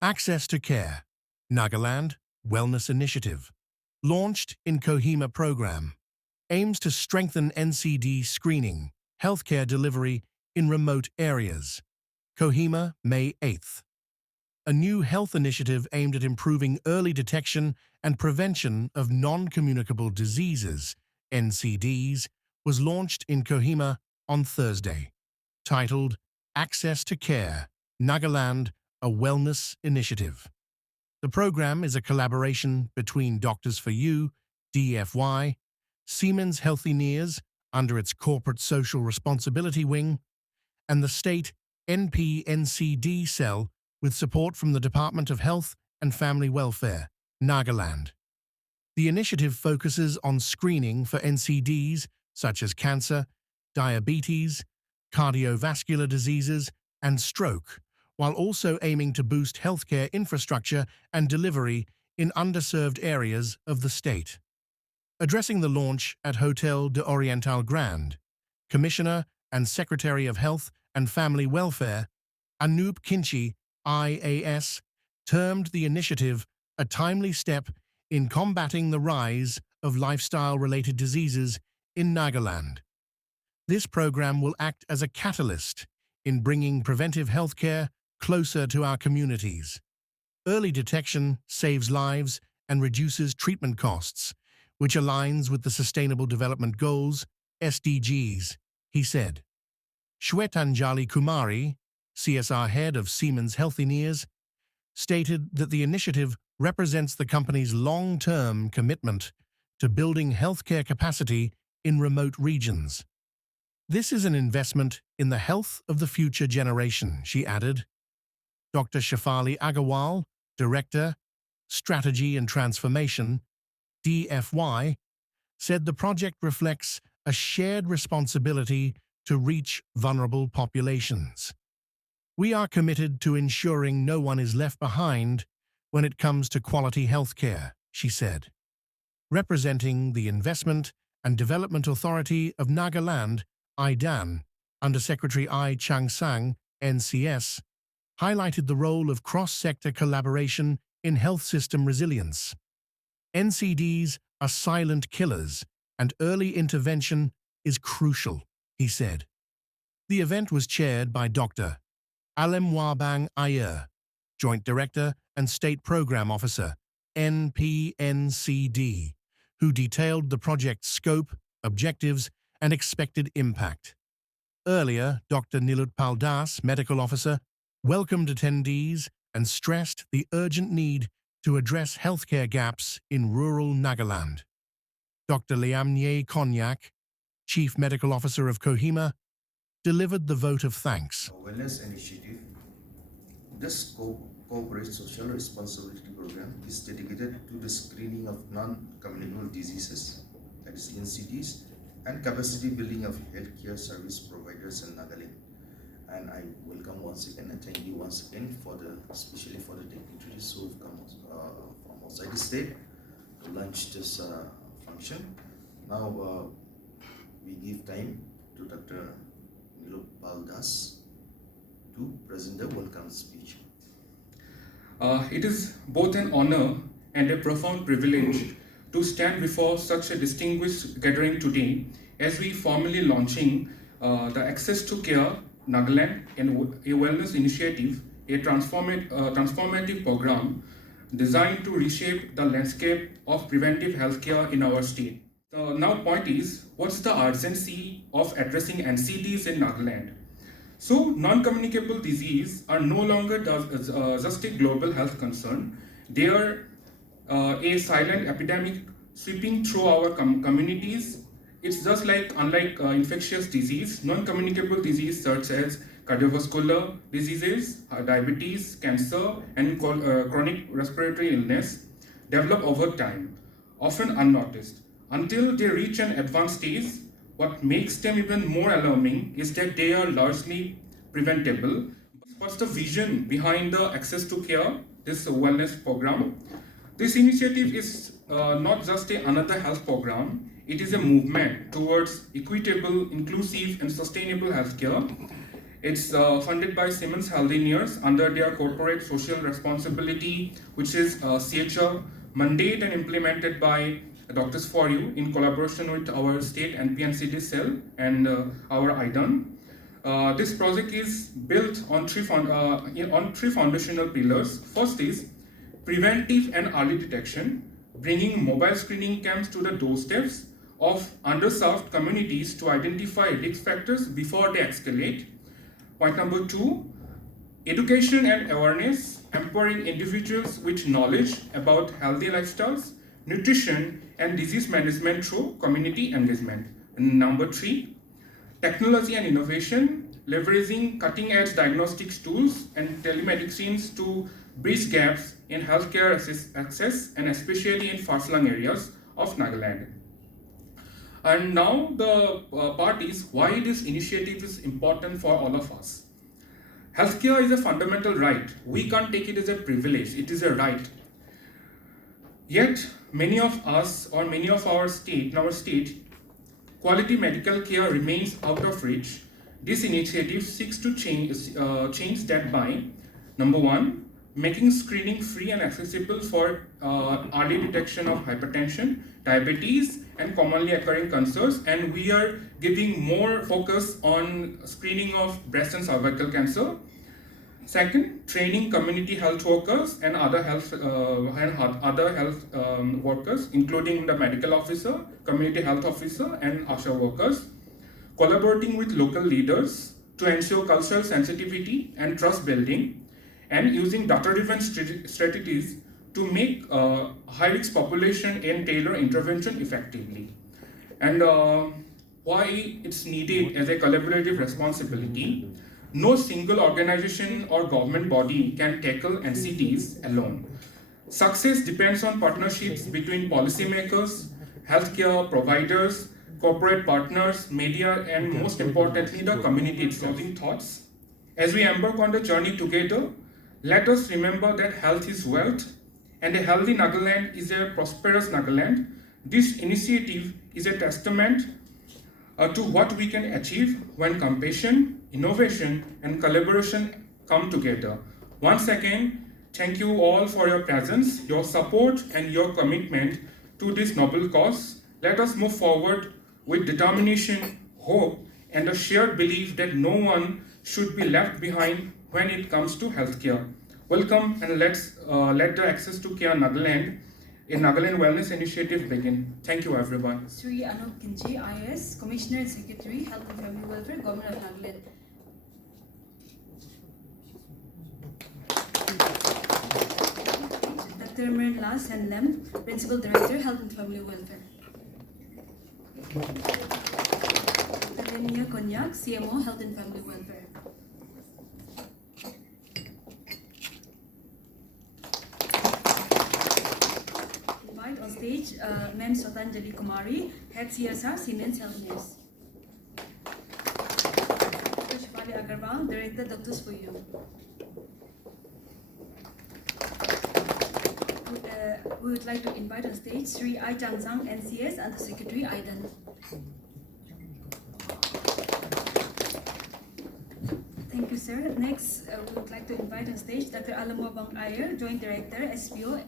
Access to Care, Nagaland Wellness Initiative, launched in Kohima program, aims to strengthen NCD screening, healthcare delivery in remote areas. Kohima, May 8th. A new health initiative aimed at improving early detection and prevention of non-communicable diseases, NCDs, was launched in Kohima on Thursday, titled Access to Care, Nagaland, a Wellness Initiative. The program is a collaboration between Doctors for You, DFY, Siemens Healthineers under its Corporate Social Responsibility Wing, and the State NP-NCD Cell with support from the Department of Health and Family Welfare, Nagaland. The initiative focuses on screening for NCDs such as cancer, diabetes, cardiovascular diseases, and stroke, while also aiming to boost healthcare infrastructure and delivery in underserved areas of the state. Addressing the launch at Hotel De Oriental Grand, Commissioner and Secretary of Health and Family Welfare, Anoop Khinchi, IAS, termed the initiative a timely step in combating the rise of lifestyle-related diseases in Nagaland. This program will act as a catalyst in bringing preventive healthcare closer to our communities. Early detection saves lives and reduces treatment costs, which aligns with the Sustainable Development Goals, SDGs, he said. Shwetanjali Kumari, CSR head of Siemens Healthineers, stated that the initiative represents the company's long-term commitment to building healthcare capacity in remote regions. This is an investment in the health of the future generation, she added. Dr. Shefali Agarwal, Director, Strategy and Transformation, DFY, said the project reflects a shared responsibility to reach vulnerable populations. We are committed to ensuring no one is left behind when it comes to quality healthcare, she said. Representing the Investment and Development Authority of Nagaland, IDAN, Undersecretary I. Changsang, NCS, highlighted the role of cross-sector collaboration in health system resilience. NCDs are silent killers, and early intervention is crucial, he said. The event was chaired by Dr. Alemwabang Ayer, Joint Director and State Program Officer, NP-NCD, who detailed the project's scope, objectives, and expected impact. Earlier, Dr. Nilutpal Das, Medical Officer, welcomed attendees and stressed the urgent need to address healthcare gaps in rural Nagaland. Dr. Liamnye Konyak, Chief Medical Officer of Kohima, delivered the vote of thanks. Wellness initiative. This corporate social responsibility program is dedicated to the screening of non-communicable diseases, that is NCDs, and capacity building of healthcare service providers in Nagaland. And I welcome once again and thank you once again especially for the dignitaries who have come from outside the state to launch this function. Now we give time to Dr. Nilutpal Das to present the welcome speech. It is both an honor and a profound privilege to stand before such a distinguished gathering today as we formally launching the Access to Care Nagaland and a wellness initiative, a transformative program designed to reshape the landscape of preventive healthcare in our state. The now point is, what's the urgency of addressing NCDs in Nagaland? So, non-communicable diseases are no longer just a global health concern. They are a silent epidemic sweeping through our communities. It's just unlike infectious disease, non-communicable disease such as cardiovascular diseases, diabetes, cancer, and chronic respiratory illness develop over time, often unnoticed. Until they reach an advanced stage, what makes them even more alarming is that they are largely preventable. What's the vision behind the Access to Care, this wellness program? This initiative is not just another health program, it is a movement towards equitable, inclusive, and sustainable healthcare. It's funded by Siemens Healthineers under their corporate social responsibility, which is CHR, mandate and implemented by Doctors for You in collaboration with our State NP-NCD Cell and our IDAN. This project is built on three foundational pillars. First is preventive and early detection, bringing mobile screening camps to the doorsteps of underserved communities to identify risk factors before they escalate. Point number 2, education and awareness, empowering individuals with knowledge about healthy lifestyles, nutrition, and disease management through community engagement. And number 3, technology and innovation, leveraging cutting-edge diagnostics tools and telemedicine to bridge gaps in healthcare access and especially in far-flung areas of Nagaland. And now the part is why this initiative is important for all of us. Healthcare is a fundamental right. We can't take it as a privilege. It is a right. Yet, many of us or many of our state, quality medical care remains out of reach. This initiative seeks to change that by, number 1, making screening free and accessible for early detection of hypertension, diabetes, and commonly occurring cancers. And we are giving more focus on screening of breast and cervical cancer. Second, training community health workers and other health workers, including the medical officer, community health officer, and ASHA workers. Collaborating with local leaders to ensure cultural sensitivity and trust building, and using data-driven strategies to make high-risk population and tailor intervention effectively. And why it's needed as a collaborative responsibility. No single organization or government body can tackle NCDs alone. Success depends on partnerships between policymakers, healthcare providers, corporate partners, media, and most importantly, the community itself. Closing thoughts. As we embark on the journey together, let us remember that health is wealth, and a healthy Nagaland is a prosperous Nagaland. This initiative is a testament to what we can achieve when compassion, innovation, and collaboration come together. Once again, thank you all for your presence, your support, and your commitment to this noble cause. Let us move forward with determination, hope, and a shared belief that no one should be left behind when it comes to healthcare. Welcome, and let's let the Access to Care Nagaland, a Nagaland Wellness Initiative begin. Thank you, everyone. Sri Anoop Khinchi, IAS, Commissioner and Secretary, Health and Family Welfare, Government of Nagaland. Dr. Mrinla Senlem, Principal Director, Health and Family Welfare. Dr. Nia Konyak, CMO, Health and Family Welfare. Invite on stage Ma'am Swatanjali Kumari, Head CSR, Siemens Healthineers. Dr. Shifali Agarwal, Director, Doctors for You. We would like to invite on stage Sri I Changzang, NCS, and the Secretary, IDAN. Thank you, sir. Next, we would like to invite on stage Dr. Alamwabang Iyer, Joint Director, SPO,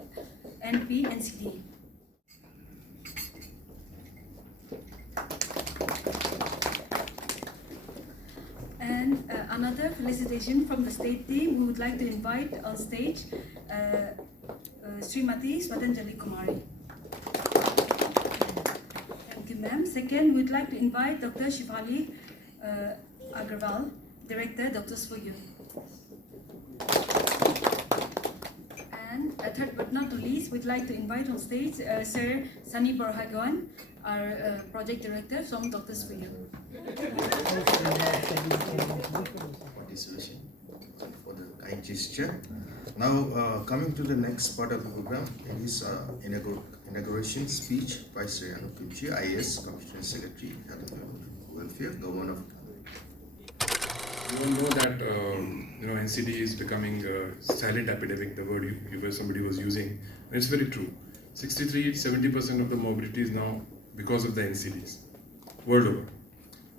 NP-NCD. And another felicitation from the state team, we would like to invite on stage Srimati Swatanjali Kumari. Thank you, ma'am. Second, we'd like to invite Dr. Shifali Agarwal, Director, Doctors for You. And third but not least, we'd like to invite on stage Sir Sunny Borhagwan, our Project Director from Doctors for You. Participation for the kind gesture. Now, coming to the next part of the program, it is inauguration speech by Sri Anoop Khinchi, IAS, Commissioner Secretary, Health and Welfare, Government of We all know that NCD is becoming a silent epidemic. The word somebody was using, and it's very true. 63-70% of the morbidity is now because of the NCDs world over.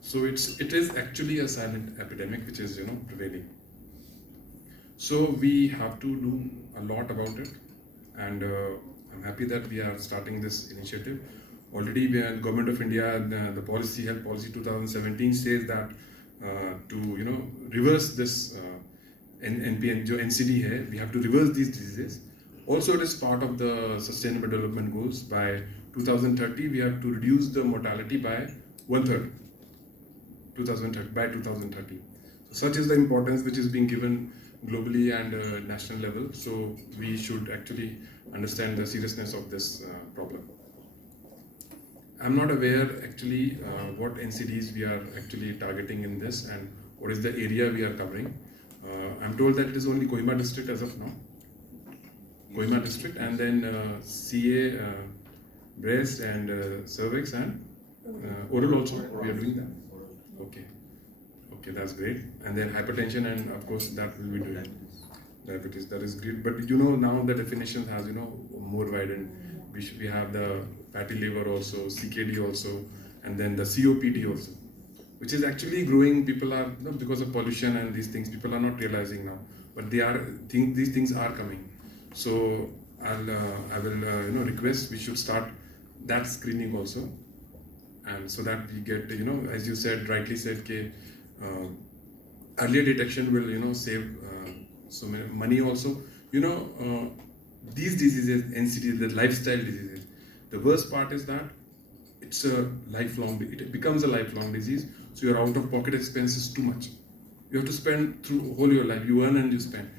So it is actually a silent epidemic which is prevailing. So we have to do a lot about it, and I'm happy that we are starting this initiative. Already, Government of India, the policy, Health Policy 2017 says that to reverse this NCD hai, we have to reverse these diseases. Also, it is part of the Sustainable Development Goals. By 2030, we have to reduce the mortality by 1/3. By 2030. So such is the importance which is being given globally and national level. So we should actually understand the seriousness of this problem. I'm not aware actually what NCDs we are actually targeting in this and what is the area we are covering. I'm told that it is only Kohima district as of now. Kohima district, and then CA, breast and cervix and oral also we are doing that. Okay, that's great. And then hypertension, and of course that will be doing diabetes. That is great. But now the definition has more widened. We have the fatty liver also, CKD also, and then the COPD also, which is actually growing. People are because of pollution and these things, people are not realizing now, but these things are coming. So I will request we should start that screening also, and so that we get as you said, rightly said, earlier detection will save so many money also. These diseases, NCDs, the lifestyle diseases, the worst part is that it's a lifelong. It becomes a lifelong disease. So your out-of-pocket expense is too much. You have to spend through whole your life. You earn and you spend.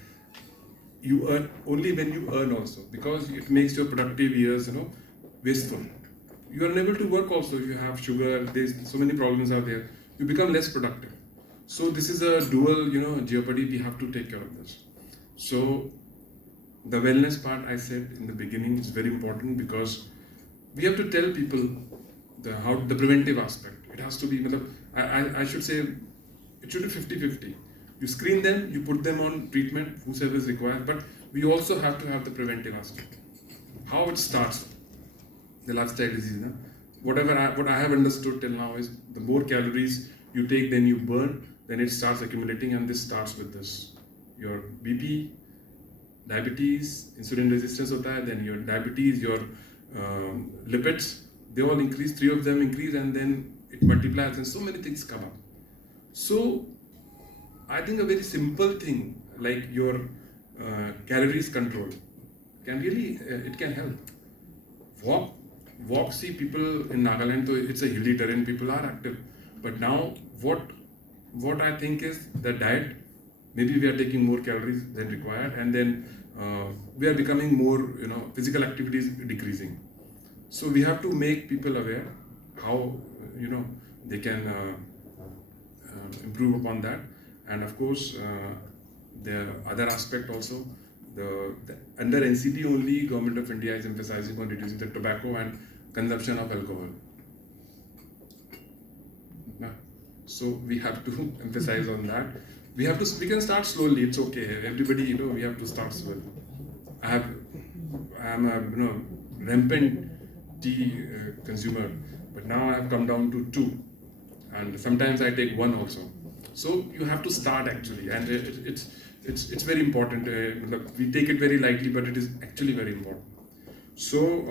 You earn only when you earn also, because it makes your productive years wasteful. You are unable to work also. You have sugar. There's so many problems are there. You become less productive. So this is a dual jeopardy. We have to take care of this. So the wellness part, I said in the beginning, is very important, because we have to tell people the preventive aspect. It has to be, I should say, it should be 50-50. You screen them, you put them on treatment, whosoever is required, but we also have to have the preventive aspect. How it starts, the lifestyle disease. What I have understood till now is the more calories you take, then you burn, then it starts accumulating, and this starts with this. Your BP, diabetes, insulin resistance hota hai, then your diabetes, your lipids, they all increase, 3 of them increase, and then it multiplies, and so many things come up. So I think a very simple thing like your calories control can really, it can help. Walk, see people in Nagaland, so it's a hilly terrain, people are active. But now what I think is the diet, maybe we are taking more calories than required, and then we are becoming more, physical activities decreasing. So we have to make people aware how, they can improve upon that. And of course, the other aspect also, the under NCD only, Government of India is emphasizing on reducing the tobacco and consumption of alcohol. So we have to emphasize on that. We can start slowly. It's okay. Everybody, we have to start slowly. I am a rampant tea consumer, but now I have come down to 2, and sometimes I take 1 also. So you have to start actually, and it's very important. We take it very lightly, but it is actually very important. So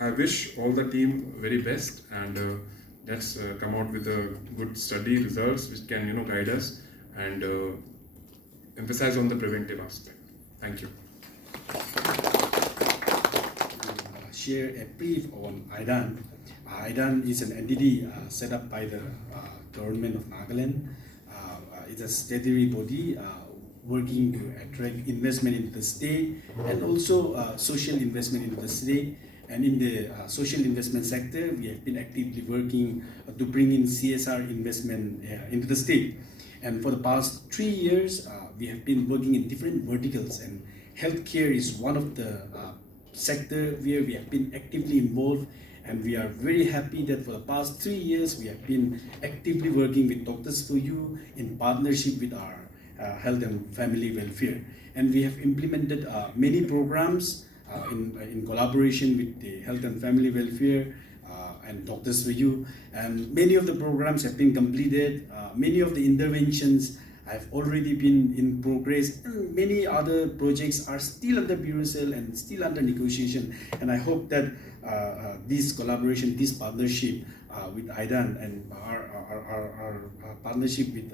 I wish all the team very best, and let's come out with a good study results which can guide us and emphasize on the preventive aspect. Thank you. Share a brief on IDAN. IDAN is an entity set up by the government of Nagaland. It's a statutory body working to attract investment into the state and also social investment into the state. And in the social investment sector, we have been actively working to bring in CSR investment into the state. And for the past 3 years, we have been working in different verticals, and healthcare is one of the sector where we have been actively involved. And we are very happy that for the past 3 years, we have been actively working with Doctors for You in partnership with our health and family welfare. And we have implemented many programs in collaboration with the health and family welfare. and Doctors for You. And many of the programs have been completed. Many of the interventions have already been in progress. And many other projects are still under PURCEL and still under negotiation. And I hope that this collaboration, this partnership with IDAN and our partnership with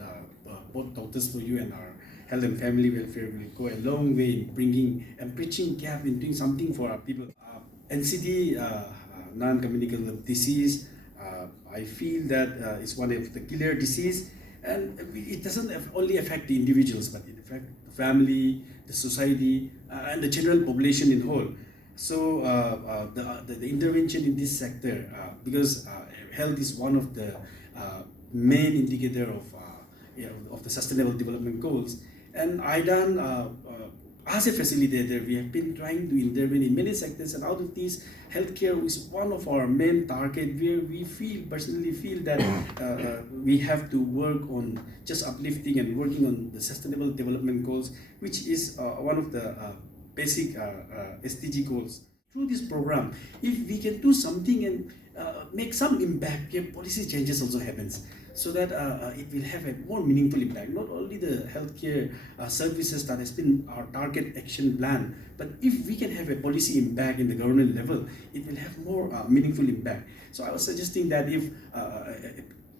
both Doctors for You and our Health and Family Welfare will go a long way in bringing and bridging gap in doing something for our people. NCD, non-communicable disease, I feel that it's one of the killer disease, and it doesn't only affect the individuals, but it affects the family, the society, and the general population in whole. So the intervention in this sector, because health is one of the main indicator of the Sustainable Development Goals, and IDAN, as a facilitator, we have been trying to intervene in many sectors, and out of these, healthcare is one of our main target, where we personally feel that we have to work on just uplifting and working on the Sustainable Development Goals, which is one of the basic SDG goals. Through this program, if we can do something and make some impact, policy changes also happens, so that it will have a more meaningful impact. Not only the healthcare services that has been our target action plan, but if we can have a policy impact in the government level, it will have more meaningful impact. So I was suggesting that if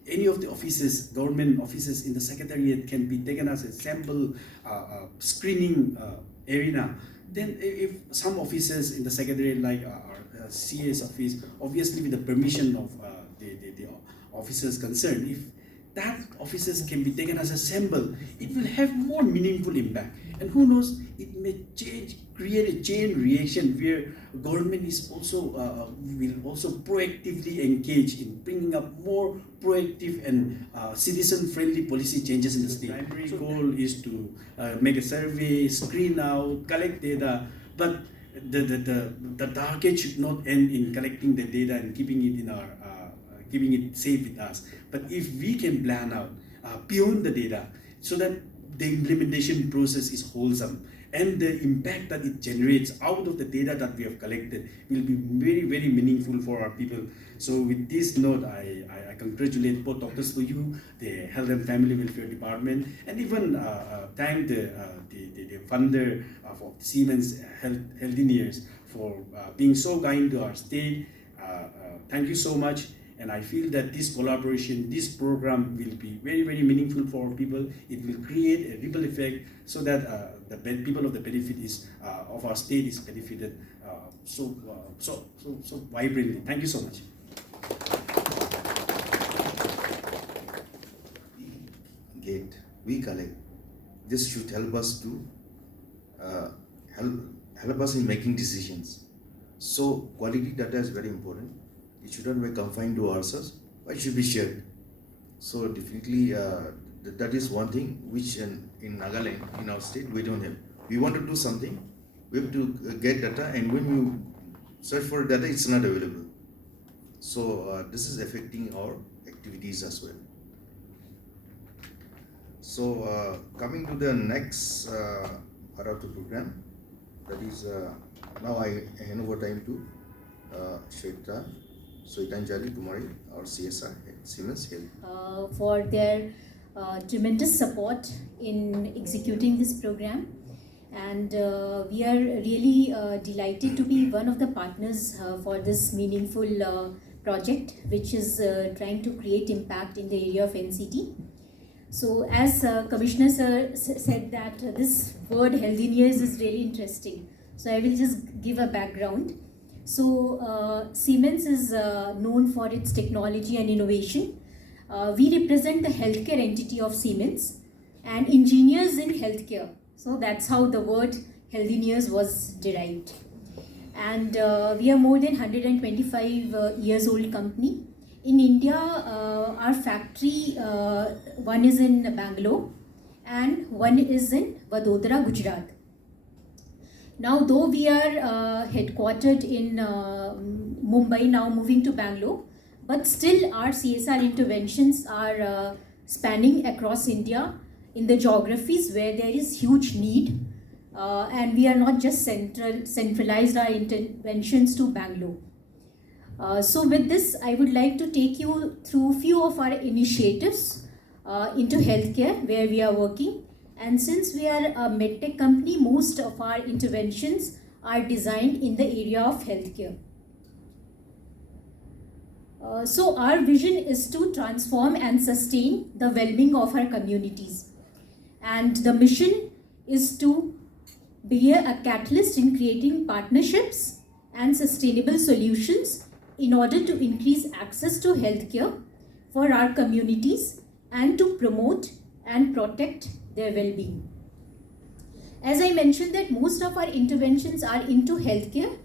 any of the offices, government offices in the secretariat can be taken as a sample screening arena, then if some offices in the secretariat, like our CS office, obviously with the permission of the officers concerned, if that officers can be taken as a sample, it will have more meaningful impact. And who knows, it may create a chain reaction where government is also will also proactively engage in bringing up more proactive and citizen-friendly policy changes in the state. The primary goal is to make a survey, screen out, collect data, but the target should not end in collecting the data and keeping it in our keeping it safe with us. But if we can plan out beyond the data, so that the implementation process is wholesome and the impact that it generates out of the data that we have collected will be very, very meaningful for our people. So with this note, I congratulate both Doctors for You, the Health and Family Welfare Department, and even thank the funder of Siemens Healthineers for being so kind to our state. Thank you so much. And I feel that this collaboration, this program will be very, very meaningful for people. It will create a ripple effect so that the people of the benefit is of our state is benefited so vibrantly. Thank you so much. We collect. This should help us to help us in making decisions. So quality data is very important. It shouldn't be confined to ourselves, but it should be shared. So definitely that is one thing which in Nagaland, in our state, we don't have. We want to do something, we have to get data, and when you search for data, it's not available. So this is affecting our activities as well. So coming to the next part of the program, that is now I hand over time to Shwetanjali Kumari, our CSR at Siemens Health. For their tremendous support in executing this program, and we are really delighted to be one of the partners for this meaningful project, which is trying to create impact in the area of NCD. So as Commissioner Sir said that this word healthineers is really interesting. So I will just give a background. So Siemens is known for its technology and innovation. We represent the healthcare entity of Siemens and engineers in healthcare. So that's how the word healthineers was derived. And we are more than 125 years old company. In India, our factory, one is in Bangalore and one is in Vadodara, Gujarat. Now, though we are headquartered in Mumbai, now moving to Bangalore, but still our CSR interventions are spanning across India in the geographies where there is huge need, and we are not just centralized our interventions to Bangalore. So with this, I would like to take you through few of our initiatives into healthcare where we are working. And since we are a medtech company, most of our interventions are designed in the area of healthcare. So our vision is to transform and sustain the well-being of our communities. And the mission is to be a catalyst in creating partnerships and sustainable solutions in order to increase access to healthcare for our communities and to promote and protect their well-being. As I mentioned that most of our interventions are into healthcare.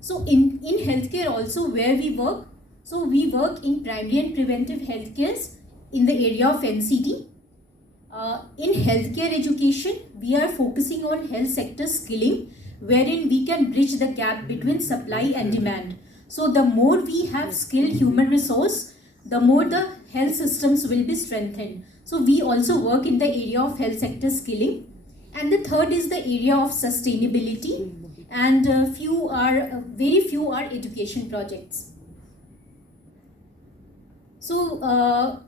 So in healthcare also where we work, so we work in primary and preventive healthcares in the area of NCD. In healthcare education, we are focusing on health sector skilling, wherein we can bridge the gap between supply and demand. So the more we have skilled human resource, the more the health systems will be strengthened. So we also work in the area of health sector skilling. And the third is the area of sustainability, and very few are education projects. So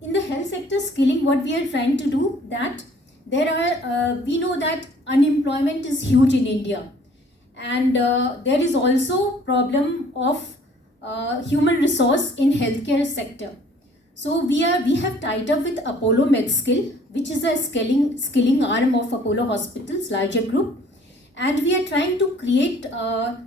in the health sector skilling, what we are trying to do that we know that unemployment is huge in India, and there is also problem of human resource in healthcare sector. So we have tied up with Apollo MedSkill, which is a skilling arm of Apollo Hospitals, larger group, and we are trying to create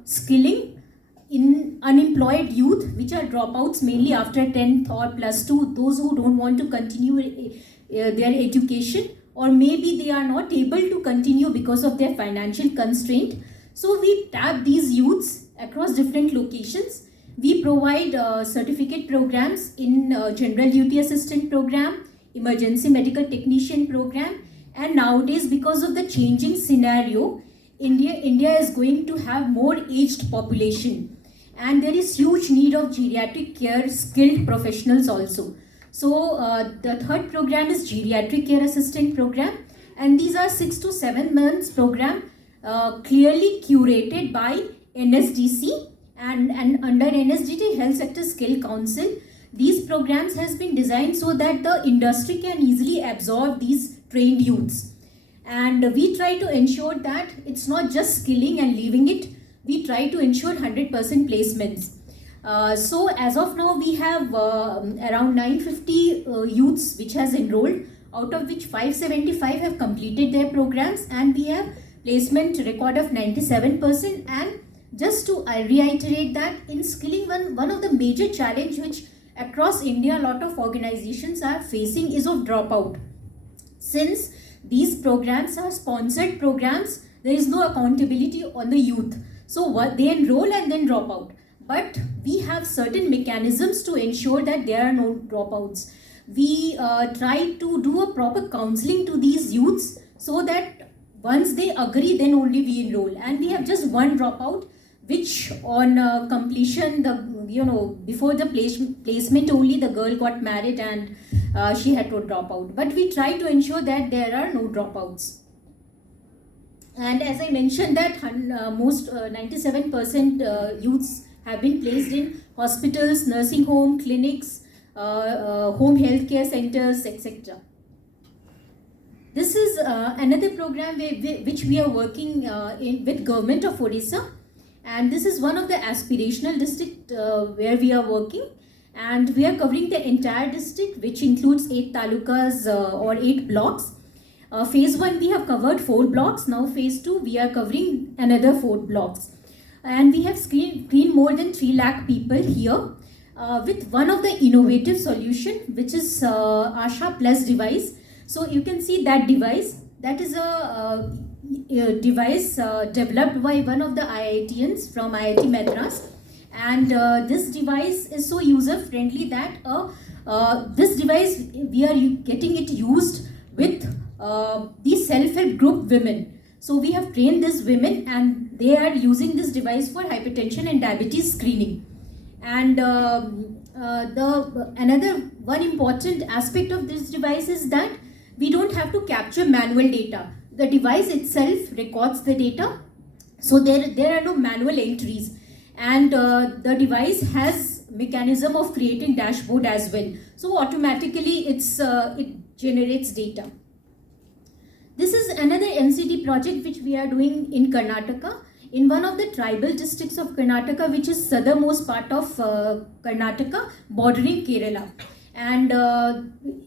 skilling in unemployed youth, which are dropouts mainly after 10th or +2, those who don't want to continue their education, or maybe they are not able to continue because of their financial constraint. So we tap these youths across different locations. We provide certificate programs in general duty assistant program, emergency medical technician program, and nowadays because of the changing scenario, India is going to have more aged population, and there is huge need of geriatric care skilled professionals also. So the third program is geriatric care assistant program, and these are 6 to 7 months program clearly curated by NSDC and under NSDT Health Sector Skill Council. These programs has been designed so that the industry can easily absorb these trained youths, and we try to ensure that it's not just skilling and leaving it. We try to ensure 100% placements. So as of now, we have around 950 youths which has enrolled, out of which 575 have completed their programs, and we have placement record of 97%. And just to reiterate that in skilling, one of the major challenge which across India a lot of organizations are facing is of dropout. Since these programs are sponsored programs, there is no accountability on the youth. So what they enroll and then drop out. But we have certain mechanisms to ensure that there are no dropouts. We try to do a proper counseling to these youths so that once they agree, then only we enroll. And we have just one dropout, which on completion, before the placement only, the girl got married and she had to drop out. But we try to ensure that there are no dropouts. And as I mentioned that most 97% youths have been placed in hospitals, nursing home, clinics, home health care centers, etc. This is another program which we are working with Government of Odisha, and this is one of the aspirational district where we are working, and we are covering the entire district, which includes 8 talukas or 8 blocks. Phase 1 we have covered 4 blocks. Now phase 2 we are covering another 4 blocks, and we have screened more than 3 lakh people here with one of the innovative solution, which is Asha Plus device. So you can see that device, that is a device developed by one of the IITians from IIT Madras, and this device is so user friendly that this device we are getting it used with these self-help group women. So we have trained these women, and they are using this device for hypertension and diabetes screening. And another one important aspect of this device is that we don't have to capture manual data. The device itself records the data, so there are no manual entries. and the device has mechanism of creating dashboard as well. So automatically it generates data. This is another NCD project which we are doing in Karnataka, in one of the tribal districts of Karnataka, which is southernmost part of Karnataka, bordering Kerala. And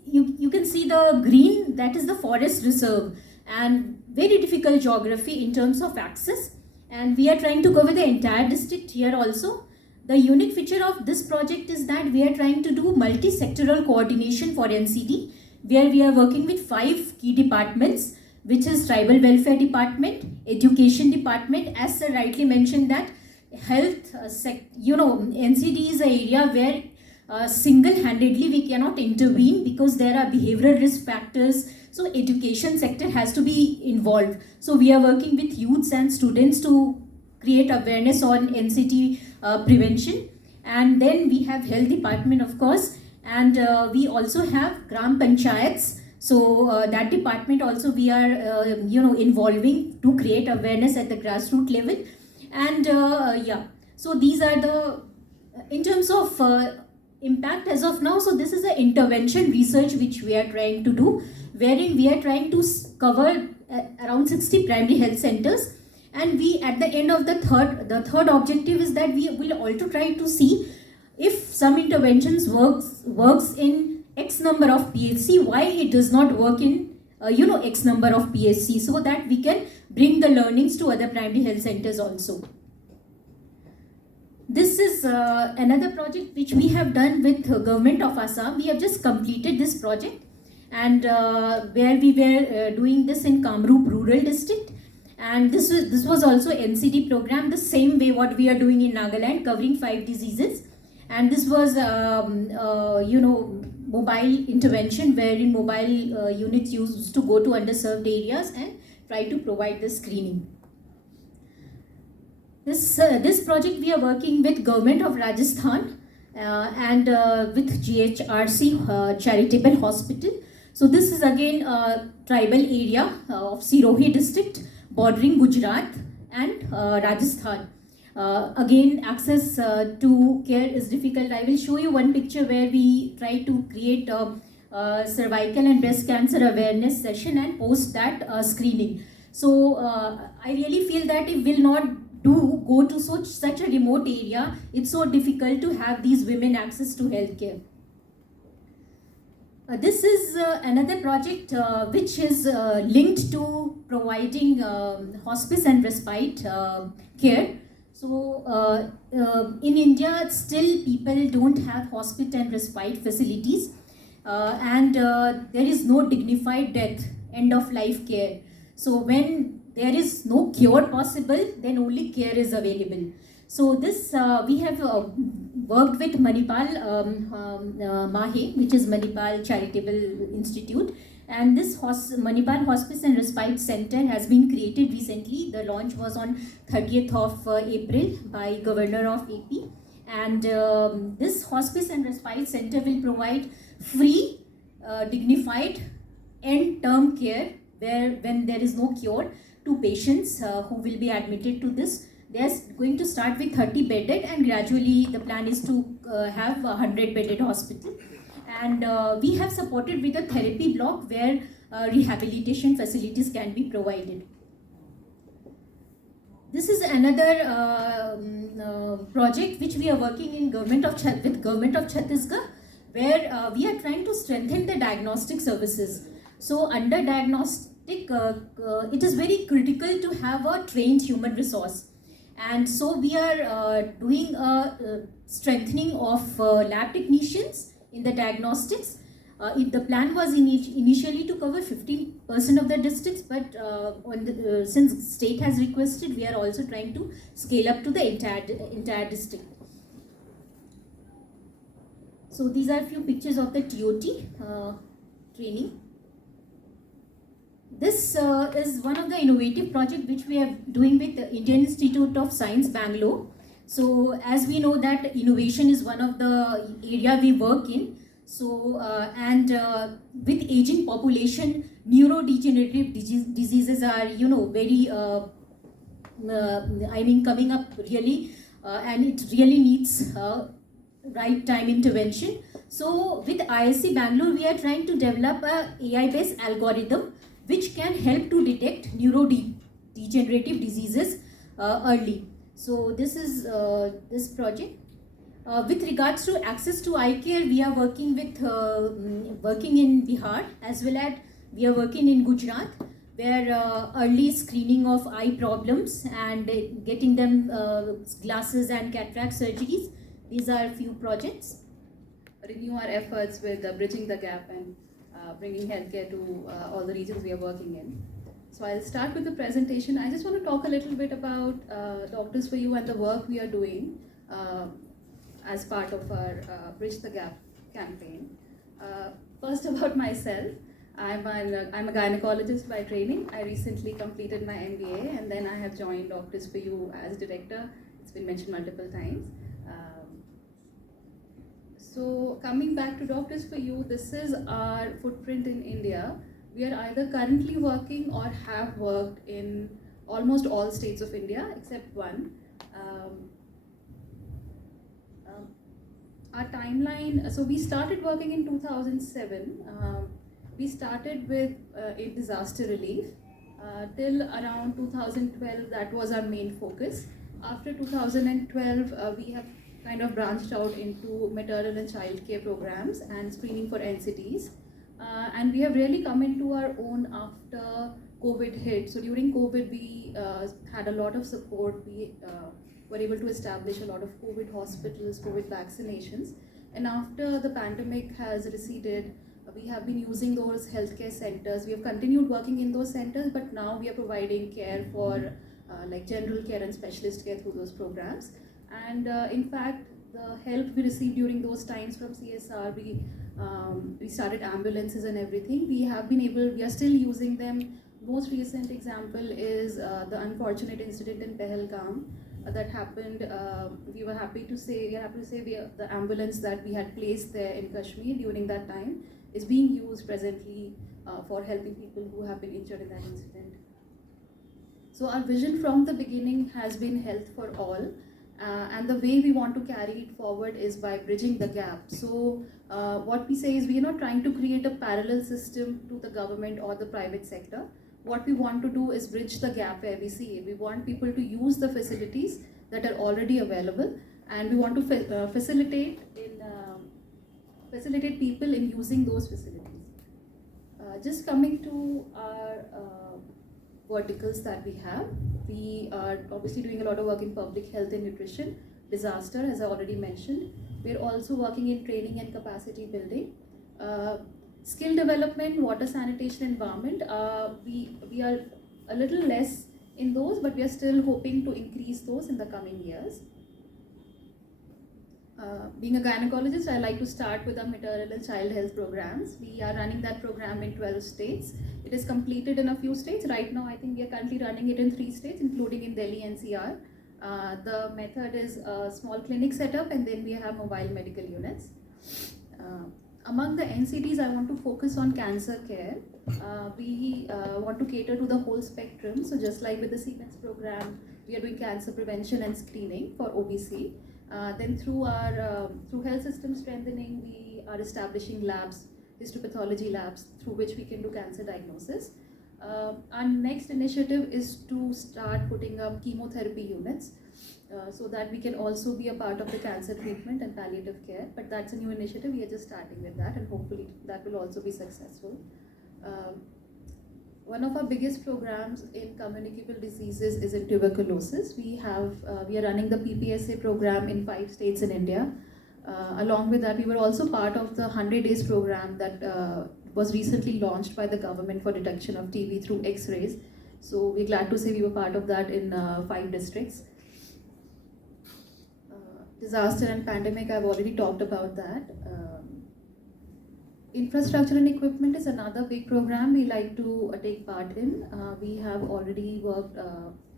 you can see the green, that is the forest reserve, and very difficult geography in terms of access. And we are trying to cover the entire district here also. The unique feature of this project is that we are trying to do multi-sectoral coordination for NCD, where we are working with 5 key departments, which is Tribal Welfare Department, Education Department, as Sir rightly mentioned that health, NCD is an area where single-handedly we cannot intervene because there are behavioral risk factors. So education sector has to be involved. So we are working with youths and students to create awareness on NCD prevention. And then we have health department, of course, and we also have Gram Panchayats. So that department also we are involving to create awareness at the grassroots level. And so these are the, in terms of impact as of now, so this is an intervention research which we are trying to do, wherein we are trying to cover around 60 primary health centers, and we at the end of the third objective is that we will also try to see if some interventions works in X number of PHC, why it does not work in X number of PHC, so that we can bring the learnings to other primary health centers also. This is another project which we have done with Government of Assam. We have just completed this project, and where we were doing this in Kamrup Rural District, and this was also NCD program, the same way what we are doing in Nagaland, covering 5 diseases. And this was mobile intervention, wherein mobile units used to go to underserved areas and try to provide the screening. This project we are working with Government of Rajasthan and with GHRC Charitable Hospital. So this is again a tribal area of Sirohi district bordering Gujarat and Rajasthan. Again, access to care is difficult. I will show you one picture where we try to create cervical and breast cancer awareness session and post that screening. So I really feel that it will not go to such a remote area. It's so difficult to have these women access to healthcare. This is another project which is linked to providing hospice and respite care. So in India, still people don't have hospice and respite facilities, and there is no dignified death, end of life care. So when there is no cure possible, then only care is available. So this we have worked with Manipal Mahe, which is Manipal Charitable Institute, and this Manipal Hospice and Respite Center has been created recently. The launch was on 30th of April by Governor of AP, and this Hospice and Respite Center will provide free, dignified end-term care when there is no cure to patients who will be admitted to this. They are going to start with 30 bedded, and gradually the plan is to have a 100 bedded hospital. And we have supported with a therapy block where rehabilitation facilities can be provided. This is another project which we are working in with Government of Chhattisgarh, where we are trying to strengthen the diagnostic services. So under diagnostic, it is very critical to have a trained human resource. And so we are doing a strengthening of lab technicians in the diagnostics. The plan was initially to cover 15% of the districts, but since state has requested, we are also trying to scale up to the entire district. So these are a few pictures of the TOT training. This is one of the innovative projects which we are doing with the Indian Institute of Science, Bangalore. So as we know that innovation is one of the area we work in. So with aging population, neurodegenerative diseases are very coming up really and it really needs right time intervention. So with ISC Bangalore, we are trying to develop a AI-based algorithm which can help to detect neurodegenerative diseases early. So this is this project. With regards to access to eye care, we are working with working in Bihar, as well as we are working in Gujarat, where early screening of eye problems and getting them glasses and cataract surgeries. These are a few projects. Renew our efforts with bridging the gap and bringing healthcare to all the regions we are working in. So I'll start with the presentation. I just want to talk a little bit about Doctors for You and the work we are doing as part of our Bridge the Gap campaign. First, about myself. I'm a gynecologist by training. I recently completed my MBA, and then I have joined Doctors for You as director. It's been mentioned multiple times. So coming back to Doctors for You, this is our footprint in India. We are either currently working or have worked in almost all states of India except one. Our timeline, so we started working in 2007. We started with in disaster relief. Till around 2012, that was our main focus. After 2012, we have kind of branched out into maternal and child care programs and screening for NCDs. And we have really come into our own after COVID hit. So during COVID, we had a lot of support. We were able to establish a lot of COVID hospitals, COVID vaccinations. And after the pandemic has receded, we have been using those healthcare centers. We have continued working in those centers, but now we are providing care for like general care and specialist care through those programs. And in fact, the help we received during those times from CSR, we started ambulances and everything. We are still using them. Most recent example is the unfortunate incident in Pahalgam that happened. We are happy to say the ambulance that we had placed there in Kashmir during that time is being used presently for helping people who have been injured in that incident. So our vision from the beginning has been health for all. And the way we want to carry it forward is by bridging the gap. So what we say is we are not trying to create a parallel system to the government or the private sector. What we want to do is bridge the gap where we see it. We want people to use the facilities that are already available, and we want to facilitate people in using those facilities. Just coming to our verticals that we have. We are obviously doing a lot of work in public health and nutrition, disaster, as I already mentioned. We're also working in training and capacity building. Skill development, water sanitation, environment. We are a little less in those, but we are still hoping to increase those in the coming years. Being a gynecologist, I like to start with our maternal and child health programs. We are running that program in 12 states. It is completed in a few states. Right now, I think we are currently running it in 3 states, including in Delhi NCR. The method is a small clinic setup, and then we have mobile medical units. Among the NCDs, I want to focus on cancer care. We want to cater to the whole spectrum. So just like with the Siemens program, we are doing cancer prevention and screening for OBC. Then through health system strengthening, we are establishing labs, histopathology labs, through which we can do cancer diagnosis. Our next initiative is to start putting up chemotherapy units so that we can also be a part of the cancer treatment and palliative care. But that's a new initiative. We are just starting with that, and hopefully that will also be successful. One of our biggest programs in communicable diseases is in tuberculosis. We are running the PPSA program in 5 states in India. Along with that, we were also part of the 100 days program that was recently launched by the government for detection of TB through X-rays. So we're glad to say we were part of that in 5 districts. Disaster and pandemic, I've already talked about that. Infrastructure and equipment is another big program we like to take part in. We have already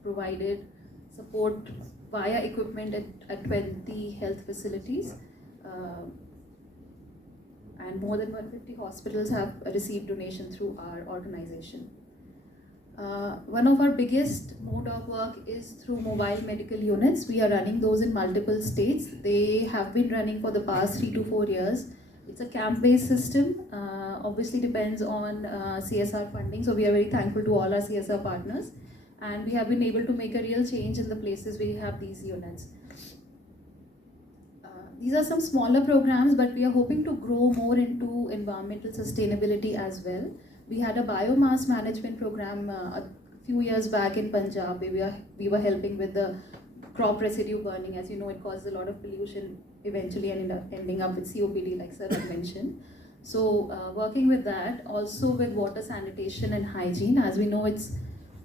provided support via equipment at 20 health facilities. And more than 150 hospitals have received donation through our organization. One of our biggest mode of work is through mobile medical units. We are running those in multiple states. They have been running for the past 3 to 4 years. It's a camp-based system. Obviously depends on CSR funding. So we are very thankful to all our CSR partners. And we have been able to make a real change in the places we have these units. These are some smaller programs, but we are hoping to grow more into environmental sustainability as well. We had a biomass management program a few years back in Punjab. We were helping with the crop residue burning. As you know, it causes a lot of pollution, eventually ending up with COPD, like sir had mentioned. So working with that, also with water sanitation and hygiene. As we know, it's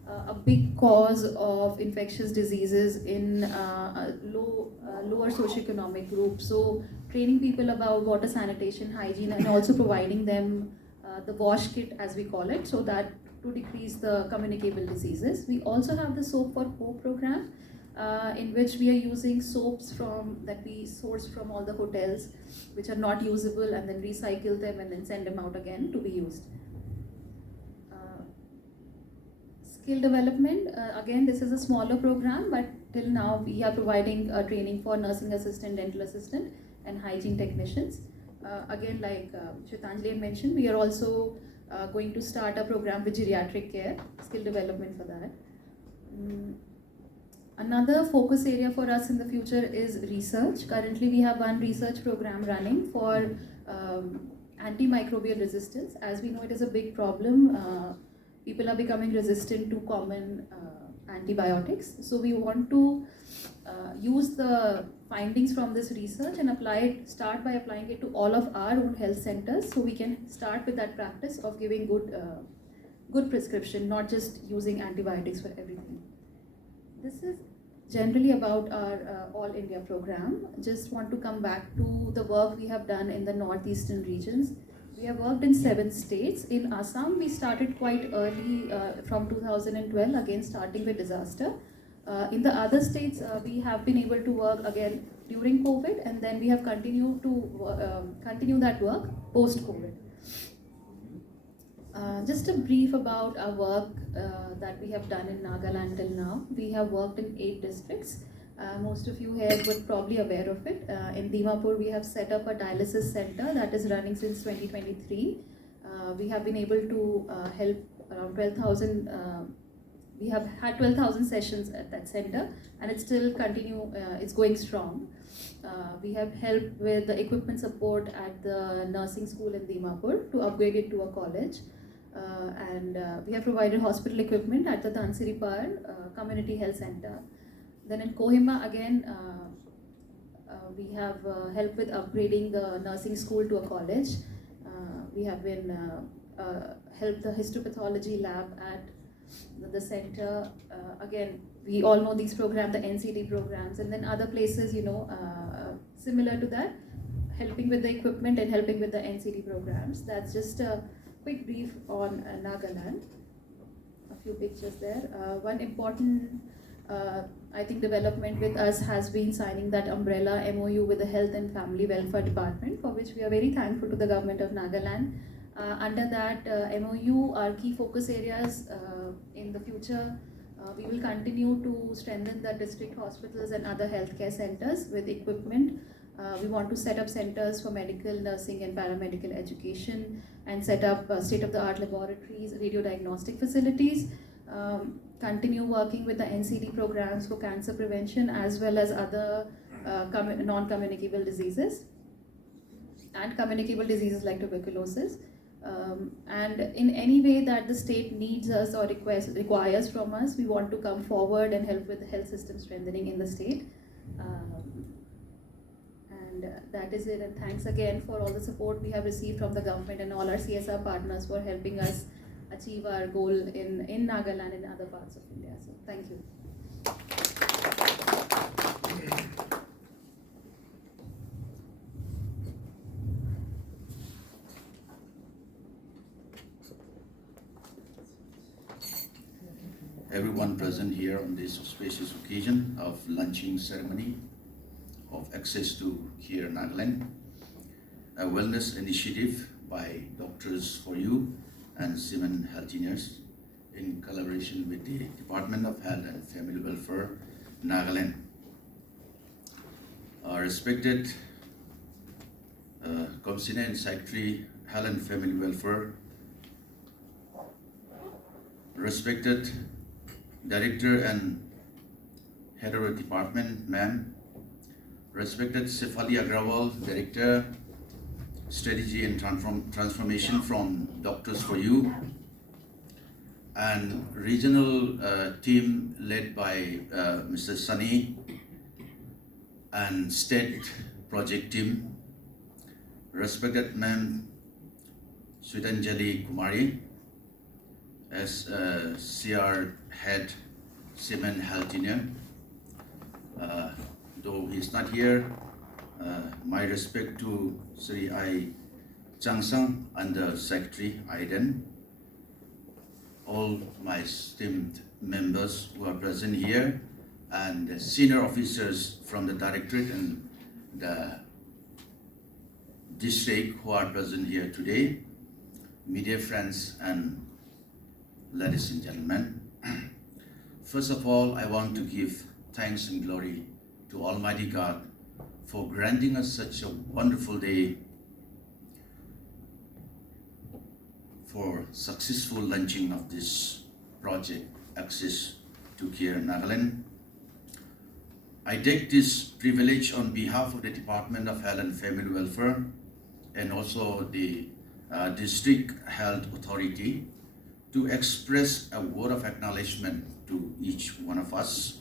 a big cause of infectious diseases in lower socioeconomic groups. So training people about water sanitation, hygiene, and also providing them the wash kit, as we call it, so that to decrease the communicable diseases. We also have the Soap for Hope program, in which we are using soaps that we source from all the hotels which are not usable, and then recycle them and then send them out again to be used. Skill development, again this is a smaller program, but till now we are providing training for nursing assistant, dental assistant and hygiene technicians. Again, like Shwetanjali mentioned, we are also going to start a program with geriatric care, skill development for that. Another focus area for us in the future is research. Currently we have one research program running for antimicrobial resistance. As we know, it is a big problem. People are becoming resistant to common antibiotics. So we want to use the findings from this research and start by applying it to all of our own health centers, so we can start with that practice of giving good prescription, not just using antibiotics for everything. This is generally about our All India program. Just want to come back to the work we have done in the northeastern regions. We have worked in 7 states. In Assam, we started quite early from 2012, again starting with disaster. In the other states, we have been able to work again during COVID, and then we have continued to continue that work post-COVID. Just a brief about our work that we have done in Nagaland till now. We have worked in 8 districts. Most of you here would probably aware of it. In Dimapur, we have set up a dialysis center that is running since 2023. We have been able to help around 12,000. We have had 12,000 sessions at that center, and it's still it's going strong. We have helped with the equipment support at the nursing school in Dimapur to upgrade it to a college. And we have provided hospital equipment at the Tansiripar Community Health Center. Then in Kohima, again, we have helped with upgrading the nursing school to a college. We have been helped the histopathology lab at the center. Again, we all know these programs, the NCD programs, and then other places, similar to that, helping with the equipment and helping with the NCD programs. That's just a quick brief on Nagaland. A few pictures there. One important I think development with us has been signing that umbrella MOU with the Health and Family Welfare Department, for which we are very thankful to the government of Nagaland. Under that MOU, our key focus areas in the future, we will continue to strengthen the district hospitals and other healthcare centers with equipment. We want to set up centers for medical, nursing and paramedical education, and set up state-of-the-art laboratories, radiodiagnostic facilities. Continue working with the NCD programs for cancer prevention, as well as other non-communicable diseases and communicable diseases like tuberculosis. And in any way that the state needs us or requires from us, we want to come forward and help with the health system strengthening in the state. And that is it, and thanks again for all the support we have received from the government and all our CSR partners for helping us achieve our goal in Nagaland and other parts of India. So thank you. Everyone present here on this auspicious occasion of launching ceremony of Access to Care Nagaland, a wellness initiative by Doctors for You and Siemens Healthineers, in collaboration with the Department of Health and Family Welfare, Nagaland. Respected Commissioner and Secretary, Health and Family Welfare, respected Director and Head of the Department, ma'am, respected Sefali Agrawal, Director, Strategy and Transformation from Doctors for You, and regional team led by Mr. Sunny, and state project team, respected ma'am Sweetanjali Kumari as CR head, Siemens Healthineers. Though he's not here, my respect to Sri I Changsang Under Secretary Aiden, all my esteemed members who are present here, and the senior officers from the directorate and the district who are present here today, media friends and ladies and gentlemen. First of all, I want to give thanks and glory to Almighty God for granting us such a wonderful day for successful launching of this project, Access to Care Nagaland. I take this privilege on behalf of the Department of Health and Family Welfare and also the District Health Authority to express a word of acknowledgement to each one of us.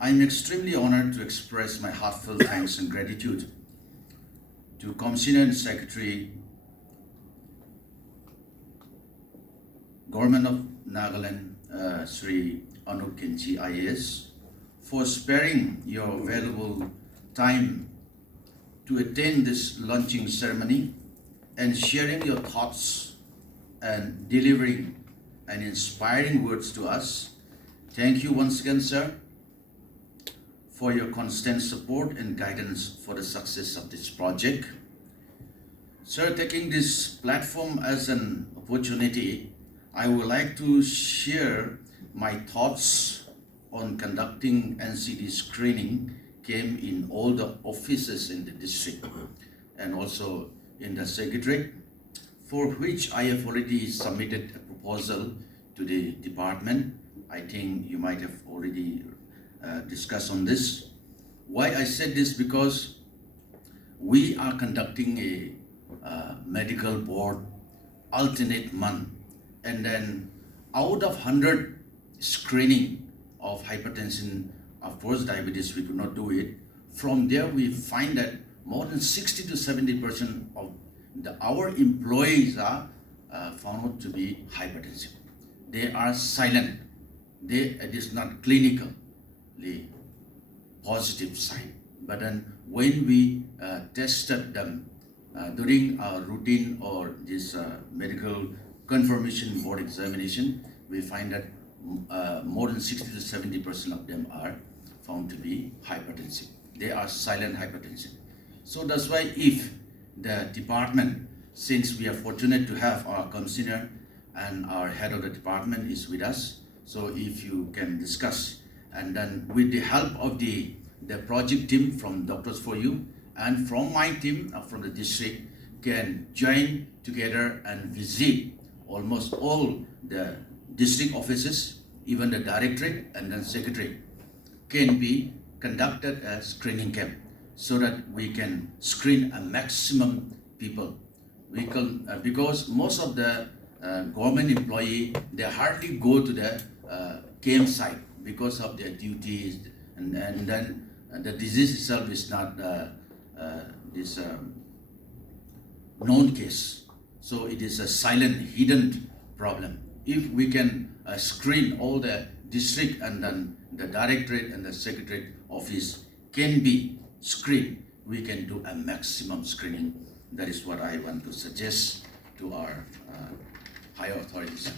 I'm extremely honored to express my heartfelt thanks and gratitude to Commissioner and Secretary, Government of Nagaland, Sri Anoop Khinchi IAS, for sparing your valuable time to attend this launching ceremony and sharing your thoughts and delivering an inspiring words to us. Thank you once again, sir, for your constant support and guidance for the success of this project. Sir, taking this platform as an opportunity, I would like to share my thoughts on conducting NCD screening came in all the offices in the district and also in the secretariat, for which I have already submitted a proposal to the department. I think you might have already discussed on this. Why I said this? Because we are conducting a medical board alternate month, and then out of 100 screening of hypertension, of course diabetes, we could not do it. From there we find that more than 60 to 70% of our employees are found out to be hypertensive. They are silent. It is not clinically positive sign. But then when we tested them during our routine or this medical confirmation board examination, we find that more than 60 to 70% of them are found to be hypertensive. They are silent hypertensive. So that's why if the department, since we are fortunate to have our commissioner and our head of the department is with us, so if you can discuss, and then with the help of the project team from Doctors for You and from my team from the district, can join together and visit almost all the district offices, even the directorate and then secretary, can be conducted a screening camp so that we can screen a maximum people. We can, because most of the government employee, they hardly go to the camp site because of their duties, and then the disease itself is not this known case. So it is a silent, hidden problem. If we can screen all the district and then the directorate and the secretariat office can be screened, we can do a maximum screening. That is what I want to suggest to our higher authorities.